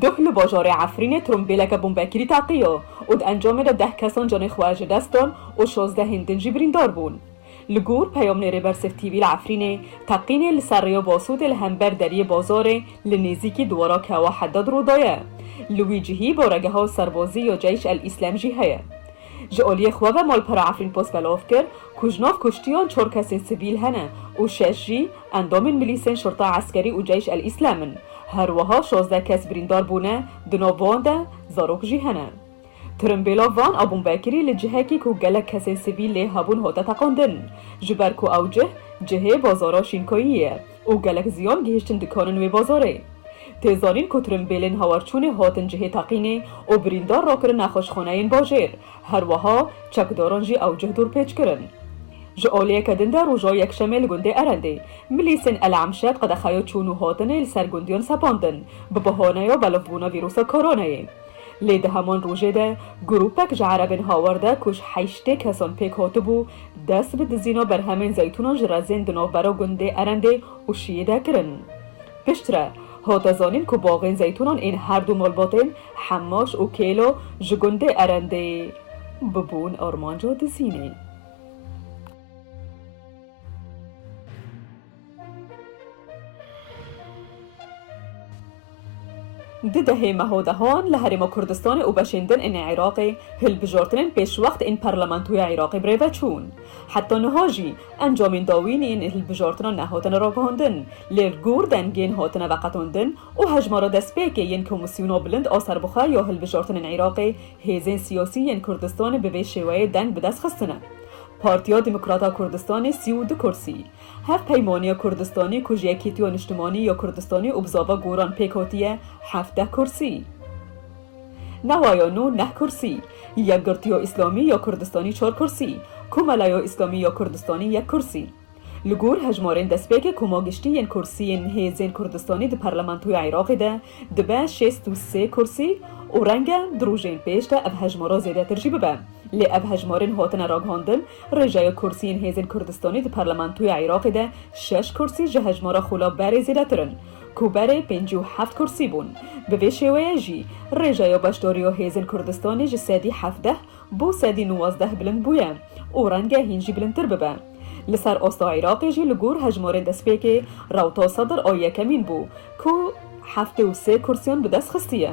دهل باجار عفرین ترمبیلک بمبکری تاقیو و انجام ده کسان جان خواهج دستان و 16 هندنجی بریندار بون. لگور پیام نره بر سفتیوی العفرینه تقین لسریو باسود الهمبر دری بازار لنزیکی دوارا که و حداد رو دایه لوی جهی بارگه ها سربازی یا جیش الاسلام جی هیه جالی خواه مال پر عفرین پاس بلاف کر کجناف کشتیان 4 کسین سبیل هنه و 6 جی اندام ملیسن شرطه عسکری و جیش الاسلامن هر وها 16 کس بریندار بونه دنوان ده زاروک جی هنه ترمبیلا وان ابون بکری لجهکی کو گلک کسین سیویل لی هبون هاتا تقاندن جبر کو اوجه جهه بازارا شینکاییه او گلک زیان گهشتن دکانن و بازاره تیزانین کو ترمبیلن هاورچون هاتن جهه تقینه او بریندار را کرن نخوشخانه این باجر هر وها چکداران جی اوجه دور پیچ کرن جالیه کدنده روژا یک شمل گنده ارنده ملیسن العمشت قد خیو چونو هاتنه لسرگندیان سپاندن به بهانه یا بلفبونا ویروس کرونایه لید همان روژه ده گروپک جعربن هاورده کش 8 کسان پیک هاتو بو دست به دزینا بر همین زیتونان جرازین دنو برا گنده ارنده و شیده کرن پشتره هاتا زانین که باغین زیتونان این هر دو مالباتین حماش و کیلو جگنده ارنده ببون آرمانجا دزینه دده مهودهان لهرم کردستان و بشندن این عراقی هل بجارتن پیش وقت این پارلمانتوی عراقی بریو چون حتی نهاجی انجام داوین این هل بجارتن نهاتن را گهاندن لرگور دنگین هاتن وقتاندن و هجمارا دست پیک این کمیسیونا بلند آسر بخواه یا هل بجارتن عراقی هیزین سیاسی این کردستان به وی شوی دنگ به دست خستنه پارتیا دموکراتا کردستانی 32 کرسی هفت پیمانی کردستانی کجی کیتیو نشتمانی یا کردستانی ابزاوا گوران پیکاتیه 17 کرسی نوایانو 9 کرسی یک گرتیو اسلامی یا کردستانی 4 کرسی کوملایو اسلامی یا کردستانی 1 کرسی لگور هجمارین دستپیک کماگشتی این کرسی این هیزین کردستانی ده پارلمانتوی عراقی ده دبه 63 کرسی و رنگ دروژین پیش ده اف هجمارا زیده ترجیب به لی اف هجمارین هاتن راگهاندن رجای کرسی این هیزین کردستانی ده پارلمانتوی عراقی ده 6 کرسی جه هجمارا خولا بری زیده ترن کو بری 57 کرسی بون به ویشوه جی رجای باشداری و هیزین کردستانی جه سادی 17 بو سادی 19 بلند بویه و رنگ هینجی بلندتر ببه لسر آستا عراقی جی لگور هجمارین دستپیک راوتا صدر آیه کمین بو که 73 کرسیان به دست خستیه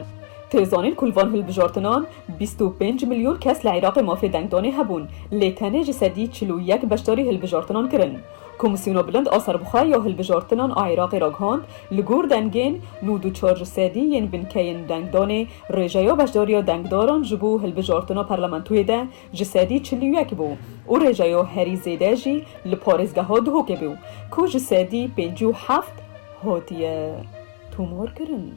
تیزانین کلوان هل بجارتنان 25 میلیون کس لعراق مافی دنگدانی هبون لیتنه جسدی 41 بشتاری هل بجارتنان کرن کمیسیونا بلند آسر بخواه یا هل بجارتنان عراقی راگهاند لگور دنگین 94 جسدی ین بنکین دنگدانی رجایا بشتاری دنگداران جبو هل بجارتنا پارلمانتوی ده جسدی 41 بو و رجایا هری زیده جی لپارزگاه ها دهو که بو که جسدی 57 هاتیه تومار کرن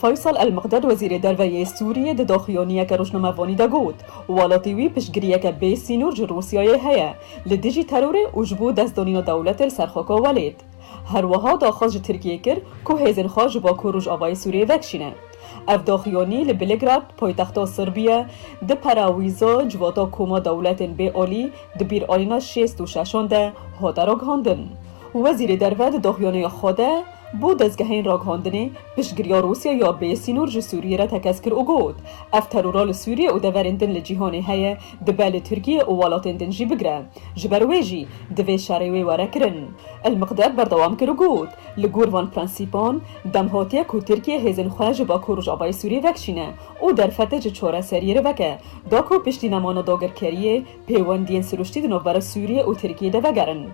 فیصل المقداد وزیر درویه سوریه ده داخیانیه که روشنامه‌وانی ده گوت والاتیوی پشگریه که بی سینور جه روسیای هیه لدیجی تروره و جبو دستدانین دولت السرخاکا ولید هر وها داخل جه ترکیه کر که هیزن خواه جبا کروج آوای سوریه وکشینه اف داخیانی لبلگراد پایتختا سربیه ده پراویزا جواتا کوما دولت بی آلی ده بیر آلینا 66 ده هاده را گهاندن وزیر درویه ده داخیانی خوده بو دزگهین راگهاندنه پشگریا روسیا یا به سینور جو سوریه را تکسکر او گود اف ترورال سوریه او دورندن لجیهانه هیه دبال ترکیه او والاتندن جی بگره جبرویجی دوی شاروی واره کرن المقداد بردوام کرو گود لگور وان پرانسیپان دمهاتیه که ترکیه هیزن خواهج با کروج آبای سوریه وکشینه او در فتح چوره سریه رو وکه داکو پشتی نمانو داگر کریه پیواندین سروشتی دنوبر سوریه او ترکیه ده وگرن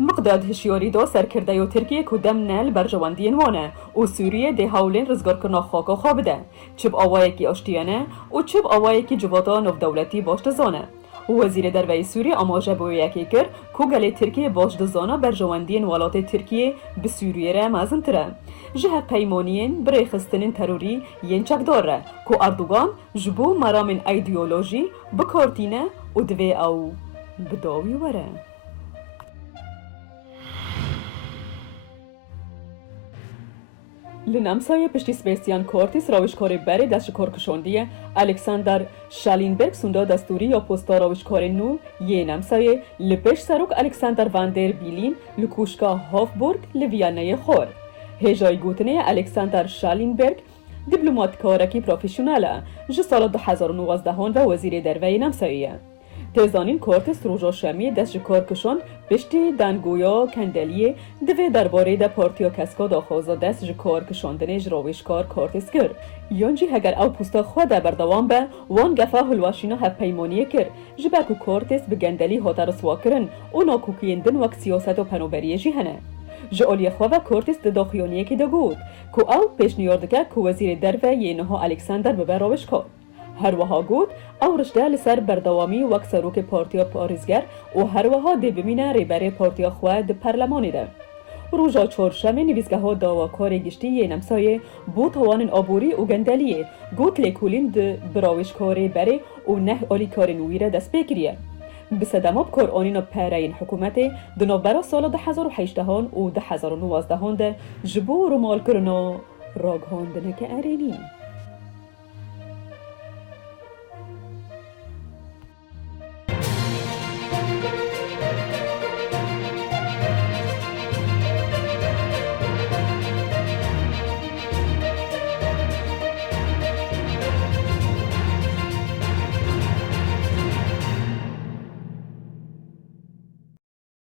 مقداد هشیاری دا سرکرده یا ترکیه کدام نل برجواندین وانه و سوریه ده هاولین رزگار کرنا خاکا خوابده چب آوائه کی اشتیانه و چب آوائه کی جواتا نو دولتی باشت زانه وزیر دروی سوریه آماجه بو یکی کر که گل ترکیه باشت زانه برجواندین والات ترکیه به سوریه را مازن تره جه پیمانین برای خستنین تروری ین چک داره که اردوغان جبو مرامن ایدئولوژی بکارتینه و دوی او بداوی وره لنمسای پشتی سپیسیان کورتیس راوشکار بری دست کارکشاندی الکساندر شالینبرگ سوندا دستوری یا پستا راوشکار نو یه نمسای لپش سروک الکساندر واندر بیلین لکوشکا هافبورگ لویانه خور هجای گوتنه الکساندر شالینبرگ دیپلماتکارکی پروفیشناله جو سال 2019 و وزیر دروی نمساییه تزانین کورتیس روژا شمی دست کارکشان پشتی دنگویا کندلیه دوی درباره ده پارتیا کسکا داخوزا دست کارکشاندن جراویشکار کورتیس کرد. یانجی هگر او پوستا خود بردوام به وان گفا هلواشینا هف پیمانیه کرد جبرکو کورتیس به گندلی هاتا رسوا کرن و ناکوکیندن وقت سیاست و پنوبریه جیهنه. جالی خواه کورتیس داخیانیه که دگود که او پیشنیارد که وزیر دروی ینها الکساندر ببر راوشکار. هر وها گود او رشده لسر بردوامی وک سروک پارتیا پاریزگر و هر وها دی بمینه ریبری پارتیا خواه ده پرلمانی ده. روژا چورشمه نویزگه ها داواکار گشتی یه نمسایه بو توان آبوری و گندلیه گوت لیکولین ده براوشکاری بری و نه آلی کار نویره دست بگیریه. بسدماب کار آنینا پرین حکومت دنوبرا سال 2018 و 2019 ده جبو رو مال کرنا راگهاندنه که ارینی.